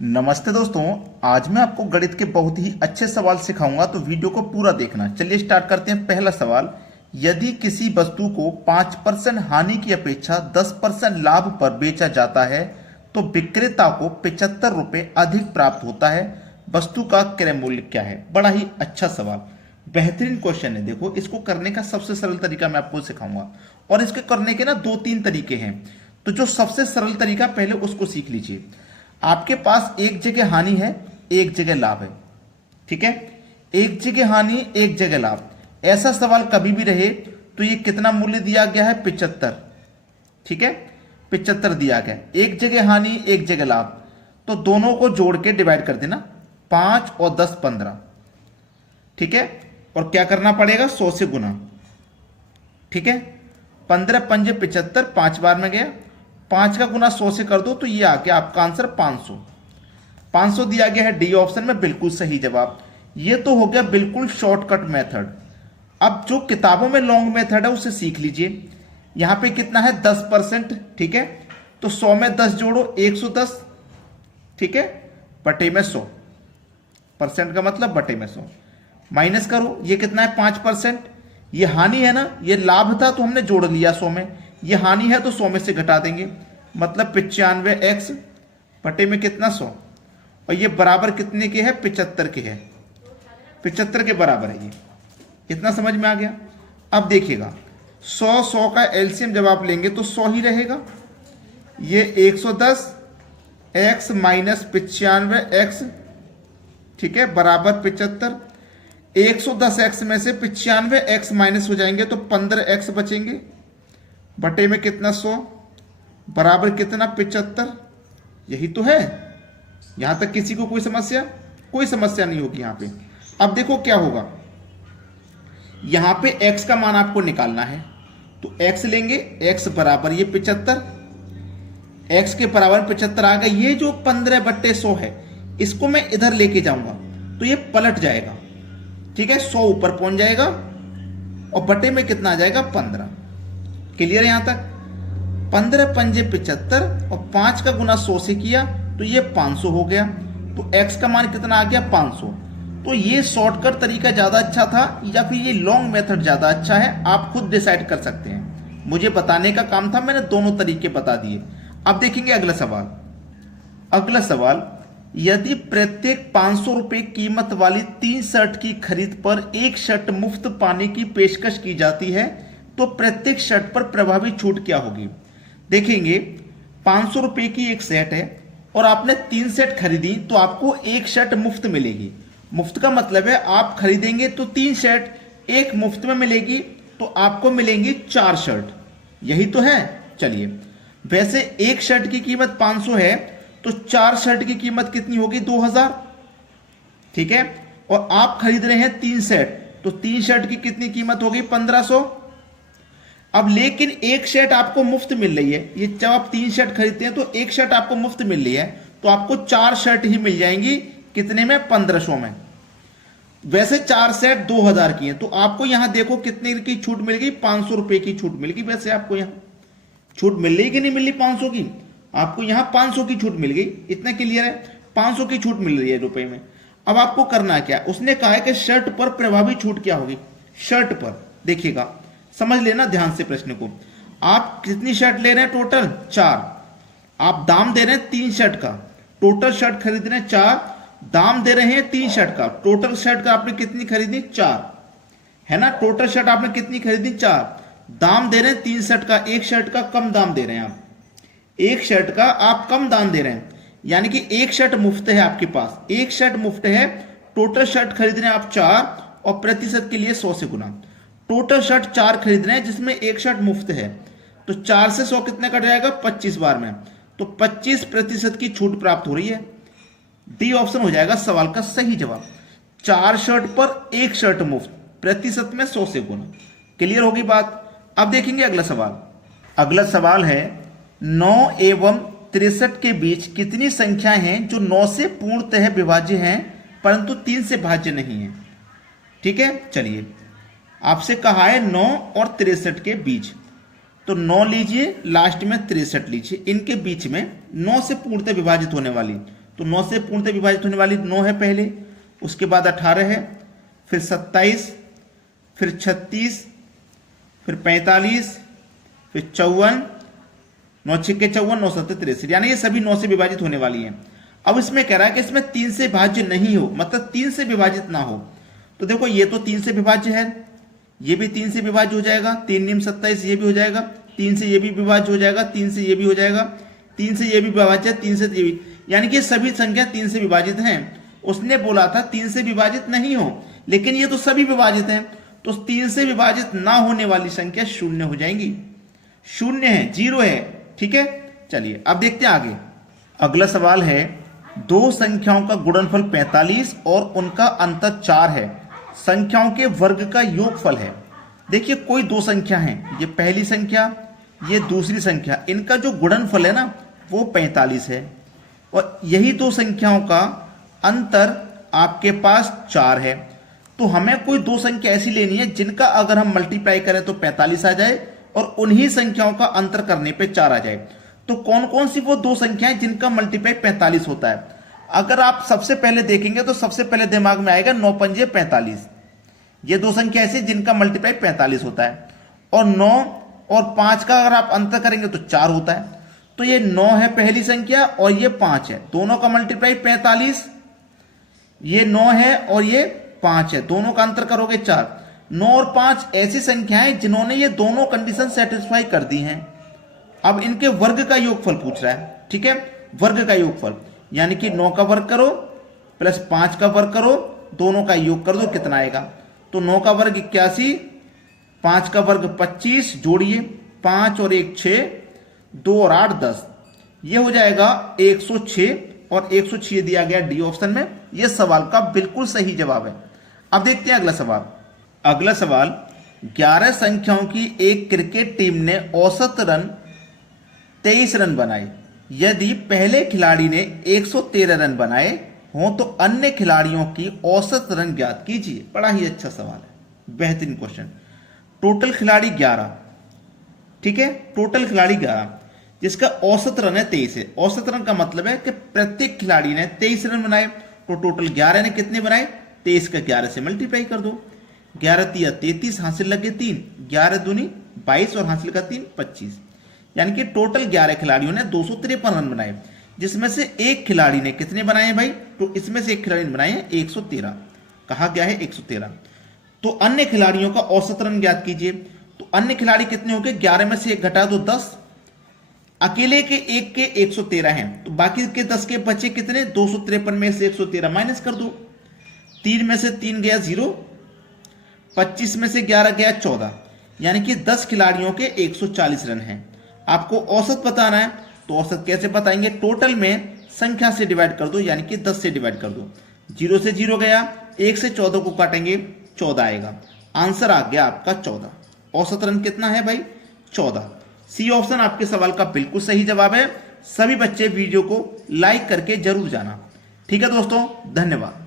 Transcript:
नमस्ते दोस्तों। आज मैं आपको गणित के बहुत ही अच्छे सवाल सिखाऊंगा, तो वीडियो को पूरा देखना। चलिए स्टार्ट करते हैं। पहला सवाल, यदि किसी वस्तु को 5% हानि की अपेक्षा 10% लाभ पर बेचा जाता है तो विक्रेता को 75 रुपये अधिक प्राप्त होता है। वस्तु का क्रय मूल्य क्या है? बड़ा ही अच्छा सवाल, बेहतरीन क्वेश्चन है। देखो, इसको करने का सबसे सरल तरीका मैं आपको सिखाऊंगा, और इसके करने के ना 2-3 तरीके हैं। तो जो सबसे सरल तरीका पहले उसको सीख लीजिए। आपके पास एक जगह हानि है, एक जगह लाभ है, ठीक है। एक जगह हानि, एक जगह लाभ, ऐसा सवाल कभी भी रहे तो ये कितना मूल्य दिया गया है? 75, ठीक है, 75 दिया गया। एक जगह हानि, एक जगह लाभ, तो दोनों को जोड़ के डिवाइड कर देना। 5 और 10 15, ठीक है। और क्या करना पड़ेगा? 100 से गुना, ठीक है। 15 पंजे 75, 5 बार में गया। 5 का गुना 100 से कर दो तो ये आ गया आपका आंसर 500। 500 दिया गया है डी ऑप्शन में, बिल्कुल सही जवाब। ये तो हो गया बिल्कुल शॉर्टकट मेथड। अब जो किताबों में लॉन्ग मेथड है उसे सीख लीजिए। यहां पे कितना है? 10%, ठीक है। तो 100 में 10 जोड़ो, 110, ठीक है, बटे में 100। परसेंट का मतलब बटे में 100। माइनस करो, ये कितना है? 5%। ये हानि है ना, ये लाभ था तो हमने जोड़ लिया 100 में। ये हानि है तो 100 में से घटा देंगे, मतलब 95x बटे में कितना? 100। और ये बराबर कितने के है? 75 के है। 75 के बराबर है ये। कितना समझ में आ गया? अब देखिएगा, 100 का एलसीएम जब आप लेंगे तो 100 ही रहेगा। ये 110 x माइनस 95x, ठीक है, बराबर 75। 110x में से 95x माइनस हो जाएंगे तो 15x बचेंगे, बटे में कितना? 100, बराबर कितना? 75। यही तो है। यहां तक किसी को कोई समस्या? कोई समस्या नहीं होगी यहां पे। अब देखो क्या होगा, यहां पे x का मान आपको निकालना है, तो x लेंगे। x बराबर ये 75, x के बराबर 75 आ गया। ये जो 15/100 है, इसको मैं इधर लेके जाऊंगा तो ये पलट जाएगा, ठीक है। 100 ऊपर पहुंच जाएगा और बटे में कितना आ जाएगा? 15। क्लियर है यहां तक? 15 पंजे 75 और 5 का गुना 100 से किया तो ये 500 हो गया। तो x का मान कितना आ गया? 500। तो ये शॉर्टकट तरीका ज्यादा अच्छा था या फिर ये लॉन्ग मेथड ज्यादा अच्छा है, आप खुद डिसाइड कर सकते हैं। मुझे बताने का काम था, मैंने दोनों तरीके बता दिए। अब देखेंगे अगला सवाल। अगला सवाल, यदि प्रत्येक 500 रुपए कीमत वाली 3 शर्ट की खरीद पर एक शर्ट मुफ्त पाने की पेशकश की जाती है तो प्रत्येक शर्ट पर प्रभावी छूट क्या होगी? देखेंगे, 500 रुपए की एक सेट है और आपने 3 सेट खरीदी तो आपको एक शर्ट मुफ्त मिलेगी। मुफ्त का मतलब है आप खरीदेंगे तो 3 शर्ट एक मुफ्त में मिलेगी, तो आपको मिलेंगी 4 शर्ट। यही तो है। चलिए, वैसे एक शर्ट की कीमत 500 है तो 4 शर्ट की कीमत कितनी होगी? 2000, ठीक है। और आप खरीद रहे हैं 3 सेट, तो 3 शर्ट की कितनी कीमत होगी? 1500। अब लेकिन एक शर्ट आपको मुफ्त मिल रही है। ये जब आप 3 शर्ट खरीदते हैं तो एक शर्ट आपको मुफ्त मिल रही है, तो आपको 4 शर्ट ही मिल जाएंगी। कितने में? 1500 में। वैसे 4 सेट 2000 की हैं, तो आपको यहां देखो कितने की छूट मिल गई? 500 रुपए की छूट मिल गई। वैसे आपको यहां छूट मिल रही कि नहीं मिल रही? 500 की। आपको यहां 500 की छूट मिल गई, इतना क्लियर है। 500 की छूट मिल रही है रुपए में। अब आपको करना क्या? उसने कहा है कि शर्ट पर प्रभावी छूट क्या होगी? शर्ट पर देखिएगा, समझ लेना ध्यान से प्रश्न को। आप कितनी शर्ट ले रहे हैं? टोटल 4। आप दाम दे रहे हैं 3 शर्ट का, टोटल शर्ट खरीद रहे हैं 4, दाम दे रहे हैं 3 शर्ट का। टोटल शर्ट का आपने कितनी खरीदी? 4, है ना। टोटल शर्ट आपने कितनी खरीदी? 4। दाम दे रहे हैं 3 शर्ट का, एक शर्ट का कम दाम दे रहे हैं आप। एक शर्ट का आप कम दाम दे रहे हैं, यानी कि एक शर्ट मुफ्त है आपके पास। एक शर्ट मुफ्त है, टोटल शर्ट खरीद रहे हैं आप 4 और प्रतिशत के लिए 100 से गुना। टोटल शर्ट 4 खरीद रहे हैं जिसमें एक शर्ट मुफ्त है, तो 4 से 100 कितने कट जाएगा? 25 बार में, तो 25% की छूट प्राप्त हो रही है। डी ऑप्शन हो जाएगा सवाल का सही जवाब। 4 शर्ट पर एक शर्ट मुफ्त, प्रतिशत में 100 से गुना। क्लियर होगी बात? अब देखेंगे अगला सवाल। अगला सवाल है, 9 एवं 63 के बीच कितनी संख्याएं हैं जो 9 से पूर्णतः विभाज्य हैं परंतु 3 से भाज्य नहीं है? ठीक है, चलिए, आपसे कहा है 9 और 63 के बीच, तो 9 लीजिए, लास्ट में 63 लीजिए। इनके बीच में 9 से पूर्णतः विभाजित होने वाली तो 9 से पूर्णतः विभाजित होने वाली 9 है पहले, उसके बाद 18 है, फिर 27, फिर 36, फिर 45, फिर 54, 9 छक्के 54, 9 सत्ते 63, यानी ये सभी 9 से विभाजित होने वाली हैं। अब इसमें कह रहा है कि इसमें 3 से भाज्य नहीं हो, मतलब 3 से विभाजित ना हो। तो देखो ये तो 3 से विभाज्य है, ये भी 3 से विभाज्य हो जाएगा, 3 नियम 27 ये भी हो जाएगा, 3 से ये भी विभाज्य हो जाएगा, 3 से ये भी हो जाएगा, 3 से ये भी विभाज्य है, 3 से ये भी, यानी कि सभी संख्या 3 से विभाजित हैं। उसने बोला था 3 से विभाजित नहीं हो, लेकिन ये तो सभी विभाजित हैं, तो 3 से विभाजित ना होने वाली संख्या शून्य हो जाएंगी। शून्य है, 0 है, ठीक है। चलिए अब देखते हैं आगे। अगला सवाल है, दो संख्याओं का गुणनफल 45 और उनका अंतर 4 है, संख्याओं के वर्ग का योगफल है। देखिए कोई दो संख्या है, ये पहली संख्या, ये दूसरी संख्या, इनका जो गुणनफल है ना वो 45 है, और यही दो संख्याओं का अंतर आपके पास 4 है। तो हमें कोई दो संख्या ऐसी लेनी है जिनका अगर हम मल्टीप्लाई करें तो 45 आ जाए और उन्हीं संख्याओं का अंतर करने पे 4 आ जाए। तो कौन कौन सी वो दो संख्याएं जिनका मल्टीप्लाई 45 होता है? अगर आप सबसे पहले देखेंगे तो सबसे पहले दिमाग में आएगा 9 पंजे 45। ये दो संख्या ऐसी जिनका मल्टीप्लाई 45 होता है, और 9 और 5 का अगर आप अंतर करेंगे तो 4 होता है। तो ये 9 है पहली संख्या और ये 5 है, दोनों का मल्टीप्लाई 45। ये 9 है और ये 5 है, दोनों का अंतर करोगे 4। 9 और 5 ऐसी संख्याएं जिन्होंने ये दोनों कंडीशन सेटिस्फाई कर दी हैं। अब इनके वर्ग का योगफल पूछ रहा है, ठीक है, वर्ग का योगफल, यानी कि 9 का वर्ग करो प्लस 5 का वर्ग करो, दोनों का योग कर दो, कितना आएगा? तो 9 का वर्ग 81, 5 का वर्ग 25, जोड़िए 5 और 1 6, 2 और 8 10, ये हो जाएगा 106, और 106 दिया गया डी ऑप्शन में। यह सवाल का बिल्कुल सही जवाब है। अब देखते हैं अगला सवाल। अगला सवाल, 11 संख्याओं की एक क्रिकेट टीम ने औसत रन 23 रन बनाए। यदि पहले खिलाड़ी ने 113 रन बनाए हों तो अन्य खिलाड़ियों की औसत रन ज्ञात कीजिए। बड़ा ही अच्छा सवाल है, बेहतरीन क्वेश्चन। टोटल खिलाड़ी 11, ठीक है, टोटल खिलाड़ी 11 जिसका औसत रन है 23 है। औसत रन का मतलब है कि प्रत्येक खिलाड़ी ने 23 रन बनाए, तो टोटल 11 ने कितने बनाए? 23 का 11 से मल्टीप्लाई कर दो, 11 तिया 33, हासिल लगे 3, 11 दूनी 22 और हासिल का 3 25, यानी कि टोटल 11 खिलाड़ियों ने 253 रन बनाए, जिसमें से एक खिलाड़ी ने कितने बनाए भाई? तो इसमें से एक खिलाड़ी ने बनाए हैं 113, कहा गया है 113। तो अन्य खिलाड़ियों का औसत रन ज्ञात कीजिए। तो अन्य खिलाड़ी कितने हो गए? 11 में से एक घटा दो 10, अकेले के एक के 113 हैं, तो बाकी के 10 के बचे कितने? 253 में से 113 माइनस कर दो, 3 में से 3 गया 0, 25 में से 11 गया 14, यानी कि 10 खिलाड़ियों के 140 रन हैं। आपको औसत बताना है, तो औसत कैसे बताएंगे? टोटल में संख्या से डिवाइड कर दो, यानी कि 10 से डिवाइड कर दो। 0 से 0 गया, 1 से 14 को काटेंगे 14 आएगा। आंसर आ गया आपका 14। औसत रन कितना है भाई? 14। सी ऑप्शन आपके सवाल का बिल्कुल सही जवाब है। सभी बच्चे वीडियो को लाइक करके जरूर जाना। ठीक है दोस्तों, धन्यवाद।